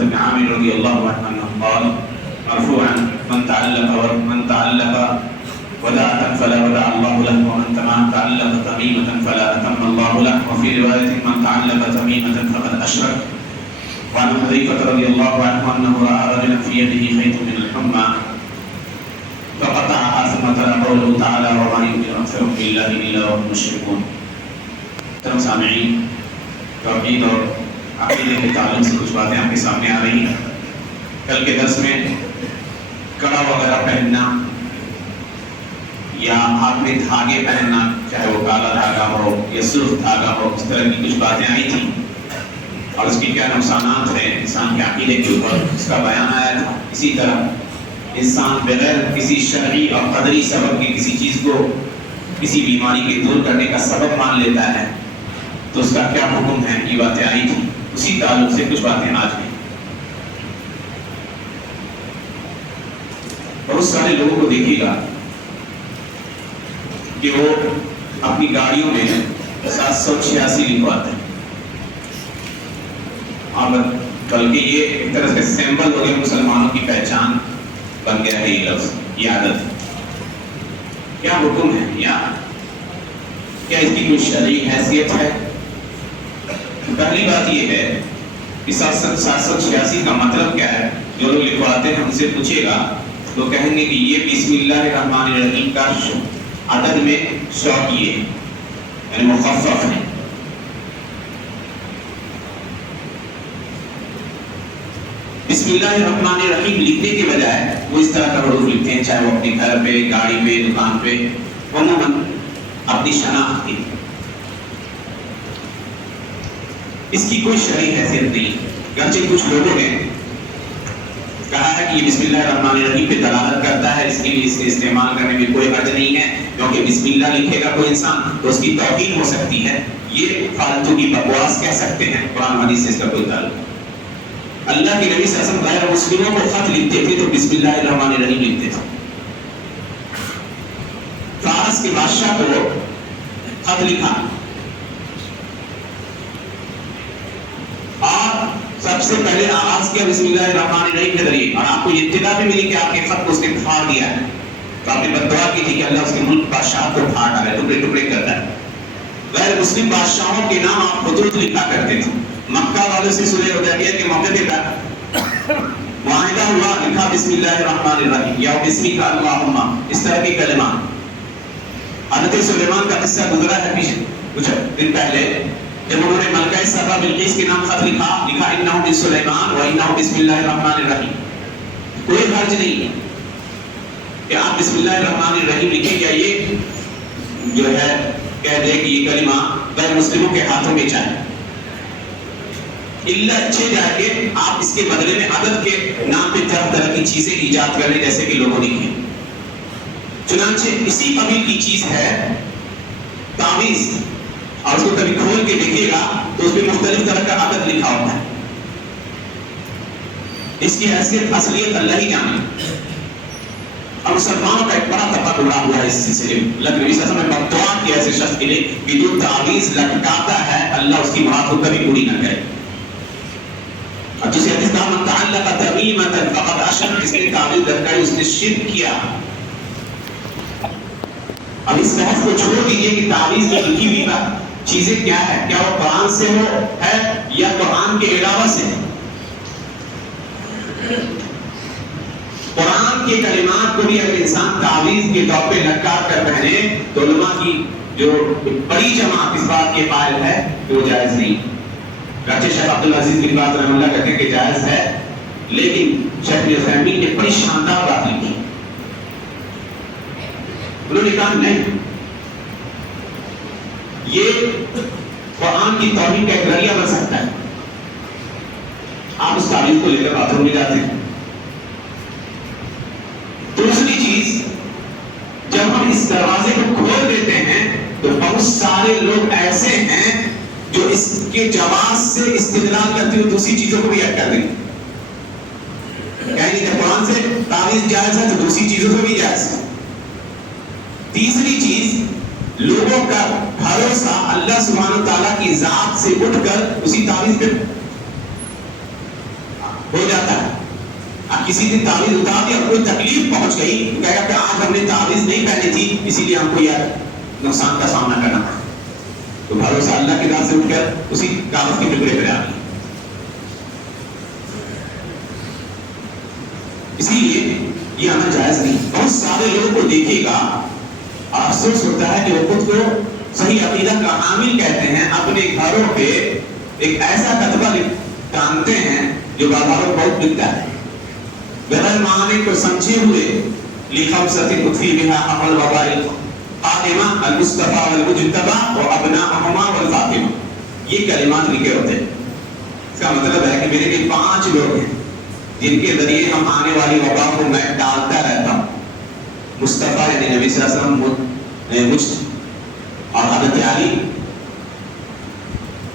بن عامر رضی اللہ عنہ قال مرفوعا من تعلق وداعة فلا ودع الله له ومن تعلق تميمة فلا أتم الله له وفي رواية من تعلق تميمة فقد أشرك. وعن حذيفة رضي الله عنه أنه رأى رجلا في يده خيط من الحمى فقطعها ثم تلا قوله تعالى وما يؤمن أكثرهم بالله إلا وهم مشركون. تمام سامعین، توحید اور عقیدے کے تعلق سے کچھ باتیں آپ کے سامنے آ رہی ہیں. کل کے درس میں کڑا وغیرہ پہننا یا ہاتھ میں دھاگے پہننا، چاہے وہ کالا دھاگا ہو یا سرخ دھاگا ہو، اس طرح کی کچھ باتیں آئی تھیں اور اس کی کیا نقصانات ہیں انسان کے عقیدے کے اوپر، اس کا بیان آیا تھا. اسی طرح انسان بغیر کسی شرعی اور قدری سبب کی کسی چیز کو کسی بیماری کے دور کرنے کا سبب مان لیتا ہے تو اس کا کیا حکم ہے، یہ باتیں آئی تھیں. اسی تعلق سے کچھ باتیں آج ہیں. بہت سارے لوگوں کو دیکھیے گا کہ وہ اپنی گاڑیوں میں 786 لکھواتے ہیں، اور بلکہ یہ ایک طرح سے سمبل ہو گیا، مسلمانوں کی پہچان بن گیا ہے یہ لفظ، یہ عادت. کیا حکم ہے یا کیا اس کی کوئی شرعی حیثیت ہے؟ پہلی بات یہ ہے کہ 786 کا مطلب کیا ہے. جو لوگ لکھواتے ہیں ان سے پوچھے گا تو کہیں گے کہ یہ بسم اللہ الرحمن الرحیم کا عدد میں 100 کیے یعنی مخفف ہے. بسم اللہ الرحمن الرحیم لکھنے کے بجائے وہ اس طرح کا حروف لکھتے ہیں، چاہے وہ اپنے گھر پہ، گاڑی پہ، دکان پہ، عموماً اپنی شناخت کی. اس کی کوئی شرعی حیثیت نہیں. گرچہ کچھ لوگوں نے کہا ہے کہ یہ بسم اللہ الرحمن الرحیم پہ دلالت کرتا ہے، اس کے لیے اسے استعمال کرنے میں کوئی حرج نہیں ہے، کیونکہ بسم اللہ لکھے گا کوئی انسان تو اس کی توہین ہو سکتی ہے. یہ فالتو کی بکواس کہہ سکتے ہیں، قرآن حدیث سے اس کا کوئی تعلق. اللہ کے نبی صلی اللہ علیہ وسلم غیر مسلموں کو خط لکھتے تھے تو بسم اللہ الرحمن الرحیم لکھتے تھے. فارس کے بادشاہ کو خط لکھا اور سب سے پہلے آغاز کیا بسم اللہ الرحمن الرحیم کے ذریعے، اور آپ کو یہ اطلاع بھی ملی کہ آپ کے خط کو اس نے پھاڑ دیا ہے. تو آپ نے بددعا کی تھی کہ اللہ اس کے ملک بادشاہ کو پھاڑ ڈالے، ٹکڑے ٹکڑے کرتا ہے. غیر مسلم بادشاہوں کے نام آپ خطوط لکھا کرتے تھے. مکہ والوں سے صلح حدیبیہ کے موقع پہ معاہدہ ہوا، لکھا بسم اللہ الرحمن الرحیم یا بسمک اللہم، اس طرح کے کلمات. حضرت سلیمان کا قصہ گزرا ہے پیچھے کچھ دن پہلے، جب انہوں نے ملکہ سبا بلقیس کے نام خط لکھا انہ من سلیمان و انہ بسم اللہ الرحمن الرحیم. کوئی حرج نہیں ہے کہ آپ بسم اللہ الرحمن الرحیم لکھیں، یا یہ جو ہے کہہ دے کہ یہ کلمہ غیر مسلموں کے ہاتھوں میں جائے. اللہ اچھے جا کے آپ اس کے بدلے میں عدد کے نام پہ طرح طرح کی چیزیں ایجاد کر لیں جیسے کہ لوگوں نے کی. چنانچہ اسی قبیل کی چیز ہے تعویذ، اور اس کو کبھی کھول کے دیکھے گا تو اس میں مختلف طرح کا عدد لکھا ہوتا ہے. اس کی حیثیت اصلیت اللہ ہی جانے. اور مسلمانوں کا ایک بڑا طبقہ گمراہ ہوا ہے اس سلسلے میں. اللہ کے نبی صلی اللہ علیہ وسلم نے دعا کی ایسے شخص کے لیے کہ جو تعویذ لٹکاتا ہے اللہ اس کی مراد کو کبھی پوری نہ کرے. اور جسے حدیث کہا من تعلق تمیمۃ فقد اشرک، جس نے تعویذ لٹکائی اس نے شرک کیا. اب اس بحث کو چھوڑ دیجیے کہ تعویذ میں لکھی ہوئی چیزیں کیا ہے، کیا وہ قرآن سے ہے یا قرآن کے علاوہ سے. قرآن کے کلمات کو بھی اگر انسان تعویذ کے طور پہ لٹکا کر پہنے تو علماء کی جو بڑی جماعت اس بات کے قائل ہے کہ وہ جائز نہیں. شیخ عبدالعزیز بن باز رحمہ اللہ کہتے ہیں کہ جائز ہے، لیکن شیخ الفہمی نے بڑی شاندار بات لکھی. انہوں نے کہا نہیں، یہ قرآن کی توہین کا ایک ذریعہ بن سکتا ہے. آپ اس تعویذ کو لے کر باتھ روم میں جاتے ہیں. دوسری چیز، جب ہم اس دروازے کو کھول دیتے ہیں تو بہت سارے لوگ ایسے ہیں جو اس کے جواز سے استدلال کرتے ہوئے دوسری چیزوں کو بھی ایڈ کر دیں گے. کہیں گے جب قرآن سے تعویذ جائز ہے تو دوسری چیزوں سے بھی جائز ہے. تیسری چیز، لوگوں کا بھروسہ اللہ سبحانہ و تعالیٰ کی ذات سے اٹھ کر اسی تعویذ پہ ہو کسی دن تعویذ اتار دی اور کوئی تکلیف پہنچ گئی تو کہے گا کہ آج ہم نے تعویذ نہیں پہنی تھی اسی لیے ہم کو یہ نقصان کا سامنا کرنا پڑا. تو بھروسہ اللہ کی ذات سے اٹھ کر اسی کاغذ کے ٹکڑے پہ آ گئی. اسی لیے یہ آنا جائز نہیں. بہت سارے لوگوں کو دیکھے گا افسوس ہوتا ہے کہ وہ خود کو صحیح عقیدہ کا حامل کہتے ہیں, اپنے گھروں پہ ایک ایسا کتبہ ٹانگتے ہیں جو بازاروں بہت بکتا ہے بغیر معنی کو سمجھے ہوئے. لِخَمْسَةٍ اُتْفِي بِهَا حَقَ الْوَبَائِ فاطمہ المصطفیٰ والمجتبیٰ وابناؤہما والفاطمہ. یہ کلمات لکھے ہوتے ہیں. اس کا مطلب ہے کہ میرے لیے 5 لوگ ہیں جن کے ذریعے ہم آنے والی وبا کو میں ڈالتا رہتا ہوں. مصطفیٰ یعنی نبی صلی اللہ علیہ وسلم اور حضرت علی,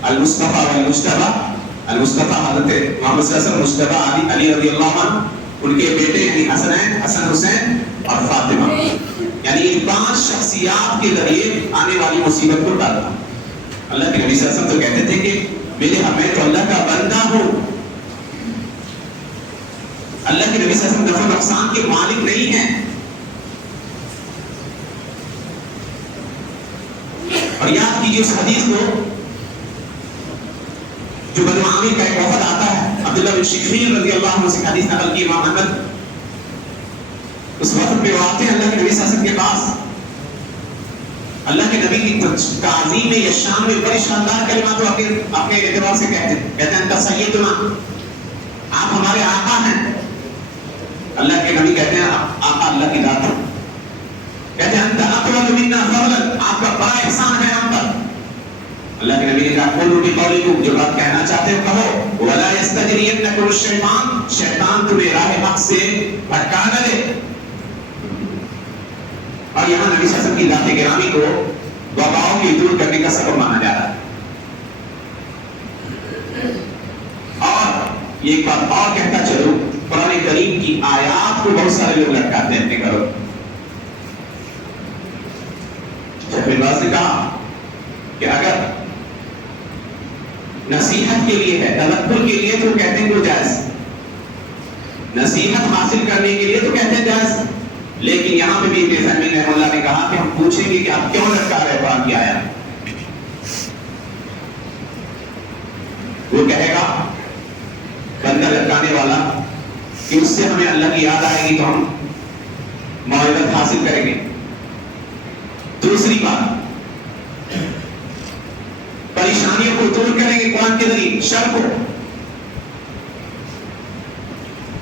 المصطفیٰ والمجتبیٰ, المصطفیٰ حضرت محمد صلی اللہ علیہ وسلم, مجتبیٰ علی رضی اللہ عنہ, ان کے بیٹے یعنی حسن حسین اور فاطمہ. یعنی ان 5 شخصیات کے ذریعے آنے والی مصیبت کو ڈالتا. اللہ کے نبی صلی اللہ علیہ وسلم تو کہتے تھے کہ میں تو اللہ کا بندہ ہوں. اللہ کے نبی صلی اللہ علیہ وسلم نفع نقصان کے مالک نہیں ہیں. اور یاد کیجیے اس حدیث کو جو بنو عامر کا ایک وفد آتا ہے, عبداللہ بن شخیر رضی اللہ عنہ سے حدیث نقل کی امام احمد. اس وقت پہ آتے ہیں اللہ کے نبی صلی اللہ علیہ وسلم کے پاس. اللہ کے نبی کی تعظیم میں یا شان میں بڑی شاندار کلمات وہ اپنے اعتبار سے کہتے ہیں انت سیدنا, آپ ہمارے آقا ہیں. اللہ کے نبی کہتے ہیں آقا اللہ کی ذات ہے. کہتے ہیں انت اکرم منا فضلا, آپ کا بڑا احسان ہے ہم پر. اللہ کے نبی نے کہا قولوا بقولکم, جو بات کہنا چاہتے ہو کہو. ولا یستجرینکم الشیطان, شیطان تمہیں راہ حق سے بھٹکا نہ دے. اور یہاں نبی صلی اللہ علیہ وسلم کی ذات گرامی کو وباؤں کی دور کرنے کا سبب مانا جا رہا ہے. اور یہ ایک بات اور کہتا چلو, قرآن کریم کی آیات کو بہت سارے لوگ لٹکاتے ہیں اپنے گھروں. شیخ بن باز نے کہا کہ اگر نصیحت کے لیے ہے, تذکر کے لیے تو کہتے ہیں وہ جائز, نصیحت حاصل کرنے کے لیے تو کہتے ہیں جائز. لیکن یہاں پہ بھی ابن عثیمین رحمہ اللہ نے کہا کہ ہم پوچھیں گے کہ آپ کیوں لٹکا رہے قرآن کی آیات. وہ کہے گا بندہ لٹکانے والا کہ اس سے ہمیں اللہ کی یاد آئے گی تو ہم موعظت حاصل کریں گے. دوسری بات, پریشانیوں کو دور کریں گے قرآن کے ذریعے, شر کو.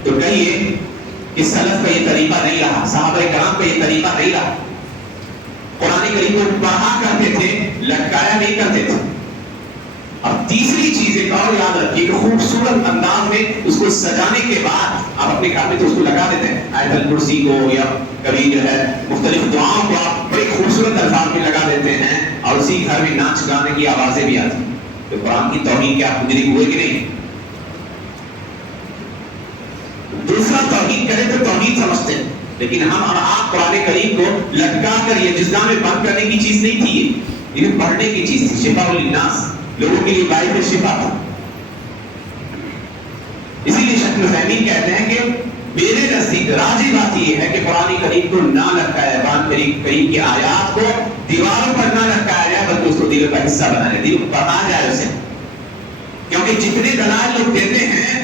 تو کہیے کہ سلف کا یہ طریقہ نہیں رہا, صحابہ کرام کا یہ طریقہ نہیں رہا. قرآن کریم کو پڑھا کرتے تھے, لٹکایا نہیں کرتے تھے. اور تیسری چیز ایک اور یاد رکھیے کہ خوبصورت انداز میں اس کو سجانے کے بعد آپ اپنے گھر میں تو اس کو لگا دیتے ہیں, آیت الکرسی کو یا کبھی جو ہے مختلف دعاؤں کو آپ بڑے خوبصورت الفاظ میں لگا دیتے ہیں اور اسی گھر میں ناچ گانے کی آوازیں بھی آتی ہیں. تو قرآن کی توہین کیا مجرم ہوئے کہ نہیں؟ دوسرا توہین کرے تو توہین سمجھتے ہیں, لیکن ہم اور آپ قرآن کریم کو لٹکا کر یہ جزدان میں بند کرنے کی چیز نہیں تھی, یہ پڑھنے کی چیز تھی. شفاء للناس, لوگوں کے لیے باعث شفا تھا. اسی لیے شیخ ابن عثیمین کہتے ہیں کہ میرے نزدیک راجی بات یہ ہے کہ قرآن کریم کو نہ لٹکایا, قرآن کریم کی آیات کو دیواروں پر نہ لٹکایا جائے بلکہ اس کو دل کا حصہ بنایا جائے, دل کو پڑھا جائے اسے. کیونکہ جتنے دلائل لوگ دیتے ہیں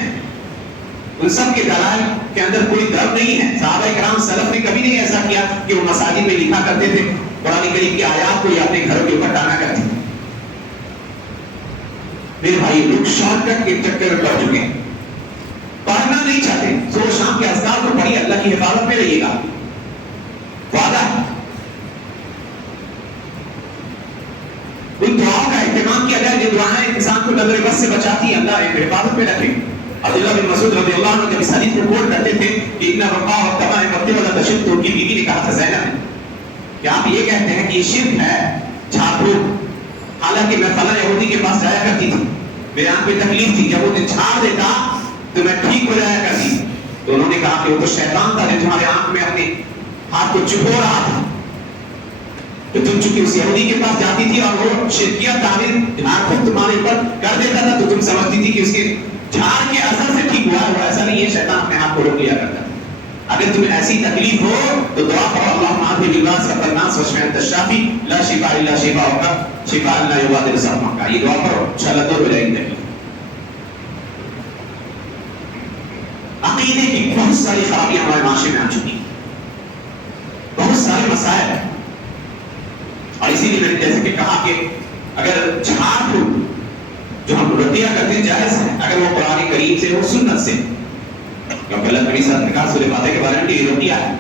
ان سب کے دلائل کے اندر کوئی درد نہیں ہے. صحابہ کرام سلف نے کبھی نہیں ایسا کیا کہ وہ مساجد میں لکھا کرتے تھے قرآن کریم کی آیات کو یا اپنے گھروں کے اوپر ٹانا کرتے. میرے بھائی لوگ شارٹ کٹ کے چکر میں پڑ چکے ہیں, پڑھنا نہیں چاہتے. صبح شام کے اذکار کو پڑھیے, اللہ کی حفاظت میں رہیے گا, وعدہ. ان دعاؤں کا اہتمام کیا جائے جو دعائیں انسان کو نظر بد سے بچاتی ہیں, اللہ حفاظت میں رکھے. عبداللہ بن مسعود رضی اللہ عنہ جب اس حدیث کو کوٹ کرتے تھے کہ اتنا وقا اور تباہ مکتے والا تشدد, تو ان کی بیوی نے کہا تھا زینب نے کہ آپ یہ کہتے ہیں کہ یہ شرک ہے, جھاڑ پھوک. حالانکہ میں فلاں یہودی کے پاس جایا کرتی تھی, میرے آنکھ میں تکلیف تھی, جب وہ جھاڑ دیتا تو میں ٹھیک ہو جایا کرتی. تو انہوں نے کہا کہ وہ تو شیطان تھا جو تمہارے آنکھ میں اپنے ہاتھ کو چبو رہا تھا. تو تم چونکہ اس یہودی کے پاس جاتی تھی اور وہ شرکیہ تعبیر جھاڑ پھوک تمہارے اوپر کر دیتا تھا, تو تم سمجھتی تھی کہ اس کے جھاڑ کے اثر سے ٹھیک ہوا ہے. ایسا نہیں ہے, شیطان اپنے ہاتھ کو روک لیا کرتا. اگر تمہیں ایسی تکلیف ہو تو دعا کرو اللہم آذی بالناس رب الناس واشف انت الشافی لا شفاء الا شفاءک شفاء لا یغادر سقما. یہ دعا کرو انشاءاللہ دور ہو جائے گی تکلیف. عقیدے کی بہت ساری خرابیاں ہمارے معاشرے میں آ چکی ہیں, بہت سارے مسائل, اور اسی لیے میں نے جیسے کہ کہا کہ اگر جھاڑ پھوک جو ہم رتیا کرتے ہیں جائز ہے, اگر وہ قرآن کریم سے ہو سنت سے, کیونکہ اللہ نبی صلی اللہ علیہ وسلم نے کہا سورہ فاتحہ کے بارے میں کہ یہ رتیا ہے,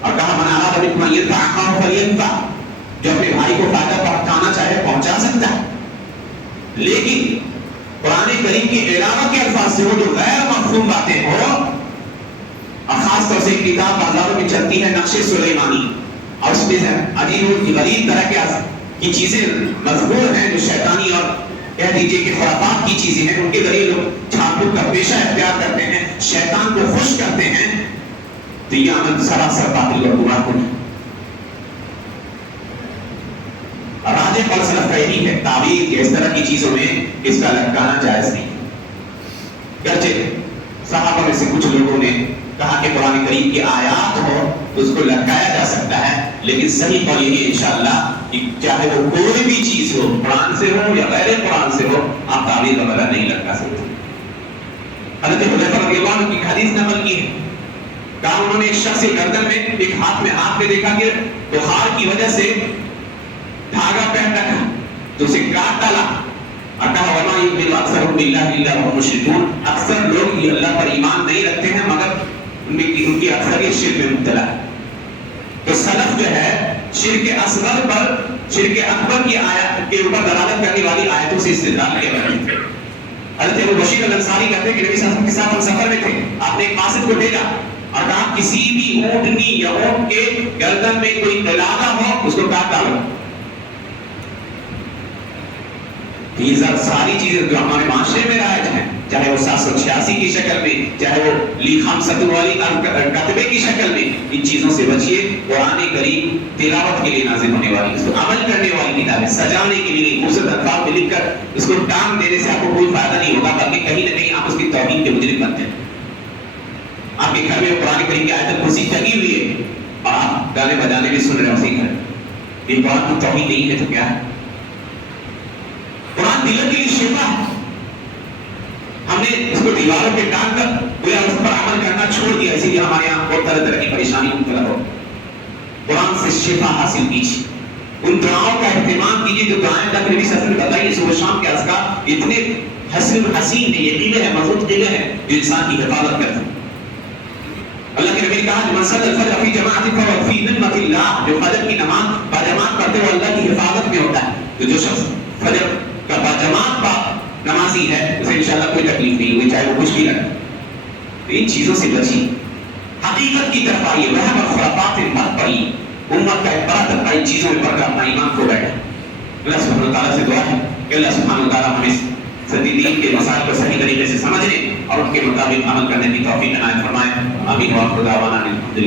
اور کہا من اراد بکم ان ينفع اخاه فلينفع, جو اپنے بھائی کو فائدہ پہنچانا چاہے پہنچا سکتا ہے, لیکن قرآن کریم کے علاوہ کے الفاظ سے ہو جو غیر مفہوم باتیں ہو, اور خاص طور سے ایک کتاب بازاروں میں چلتی ہے نقش سلیمانی, اور اس میں عجیب و غریب طرح کی چیزیں مذکور ہیں جو شیطانی اور کہہ دیجئے کہ خرافات کی چیزیں ہیں, ان کے ذریعے لوگ جھاڑ پھوک کا پیشہ اختیار کرتے ہیں, شیطان کو خوش کرتے ہیں, تو یہ عمل سراسر باطل اور گمراہ ہے. راجح قول سلف کا یہی ہے, تعبیر کے اس طرح کی چیزوں میں اس کا لٹکانا جائز نہیں. گرچہ صحابہ میں سے کچھ لوگوں نے کہا کہ قرآن کریم کی آیات ہو تو اس کو لٹکایا جا سکتا ہے, لیکن صحیح قول یہ ہے انشاءاللہ کہ چاہے وہ کوئی بھی چیز ہو, قرآن سے ہو یا غیر قرآن سے ہو, آپ تعبیر وغیرہ نہیں لٹکا سکتے. حضرت حذیفہ رضی اللہ عنہ کی حدیث نقل کی ہے, کہا انہوں نے ایک شخص کے گردن میں ایک ہاتھ میں دیکھا کہ بخار کی وجہ سے دھاگا پہن رکھا, تو اسے کاٹ ڈالا, اور کہا وما یؤمن اکثرهم باللہ الا وهم مشرکون, اکثر لوگ یہ اللہ پر ایمان نہیں رکھتے ہیں مگر ان کی اکثریت شرک میں مبتلا ہے. تو سلف جو ہے شرک اصغر پر شرک اکبر کی آیات کے اوپر دلالت کرنے والی آیتوں سے استدلال کیا کرتے ہیں. حضرت ابو بشیر الانصاری کہتے ہیں کہ نبی صلی اللہ علیہ وسلم کے ساتھ ہم سفر میں تھے, آپ نے ایک قاصد کو بھیجا اور کہا کسی بھی اونٹنی یا اونٹ کے گردن میں کوئی قلادہ ہو اس کو کاٹ ڈالو. یہ ساری چیزیں جو ہمارے معاشرے میں رائج ہیں, چاہے وہ 786 کی شکل میں, چاہے وہ لیخام ستر والی کتبے کی شکل میں, ان چیزوں سے بچیے. قرآن کریم تلاوت کے لیے نازل ہونے والی, اس کو عمل کرنے والی کتاب ہے, سجانے کے لیے خوبصورت الفاظ میں لکھ کر اس کو ٹانگ دینے سے آپ کو کوئی فائدہ نہیں ہوگا, بلکہ کہیں نہ کہیں آپ اس کی توہین کے مجرم بنتے ہیں. آپ کے گھر میں قرآن کریم کی آیت الکرسی ٹنگی ہوئی ہے اور آپ گانے بجانے بھی سن رہے ہیں اسی گھر, یہ قرآن کی توہین نہیں ہے تو کیا ہے؟ قرآن دلوں کے لیے شفا ہے. ہم نے اس کو دیواروں پہ ٹانگ کر گویا اس پر عمل کرنا چھوڑ دیا, اسی لیے ہمارے یہاں بہت طرح طرح کی پریشانی مبتلا ہو. قرآن سے شفا حاصل کیجیے, ان دعاؤں کا اہتمام کیجیے جو دعائیں اللہ کے نبی صلی اللہ علیہ وسلم نے بتائی. صبح شام کے اذکار اتنے حسین ہیں, یہ قلعے ہیں, مضبوط قلعے ہیں جو انسان کی حفاظت کرتے ہیں. اللہ کے نبی نے کہا من صلی الفجر فی جماعت فهو فی ذمۃ اللہ, جو فجر کی نماز باجماعت پڑھتے وہ اللہ کی حفاظت میں ہوتا ہے. تو جو شخص فجر کا باجماعت نمازی ہے اسے انشاءاللہ کوئی تکلیف نہیں ہوگی, چاہے وہ کچھ بھی رکھے. تو ان چیزوں سے بچیے, حقیقت کی طرف آئیے, وہم اور خرافات سے مت پڑھیے. امت کا ایک بڑا طبقہ ان چیزوں میں پڑھ کر اپنا ایمان کھو بیٹھا. اللہ سبحانہ وتعالیٰ سے دعا ہے کہ اللہ سبحانہ وتعالیٰ ہمیں دین کے مسائل کو صحیح طریقے سے سمجھنے اور ان کے مطابق عمل کرنے کی توفیق عنایت فرمائے. آمین. وآخر دعوانا